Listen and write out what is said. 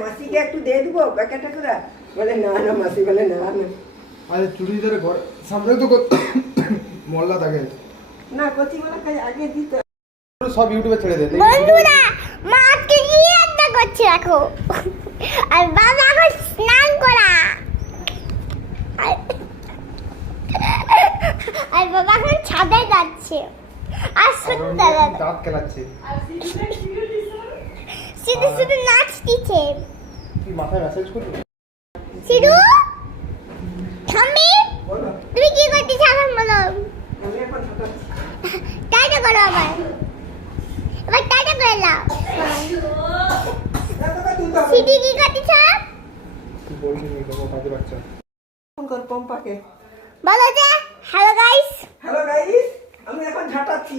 মাসিকে একটু দিয়ে দেবো প্যাকেটটা করে বলে না না মাসি বলে না না আরে চুরি ধরে ঘর সামনে তো মোল্লা থাকে না কচি বলা আগে দিতে সব ইউটিউবে ছেড়ে দে বন্ধুরা মা আজকে কি রান্না করছে দেখো আর বাবা এখন স্নান করা আর বাবা এখন ছাদে যাচ্ছে আর সুন্দর দাঁত খেলাচ্ছে শুধু শুধু নাচ দিচ্ছে তুই মাথায় মেসেজ করবি সিধু থামি তুমি কি করতেছ এখন বলো আমি এখন হাঁটাচ্ছি টাটা করো আবার এবার টাটা করে নাও সিধু কি করতেছ তুই বলবি নি বাবা কাজে বাচ্চা ফোন কর পম্পাকে বলো যে হ্যালো গাইস হ্যালো গাইস আমি এখন ঝাঁটাচ্ছি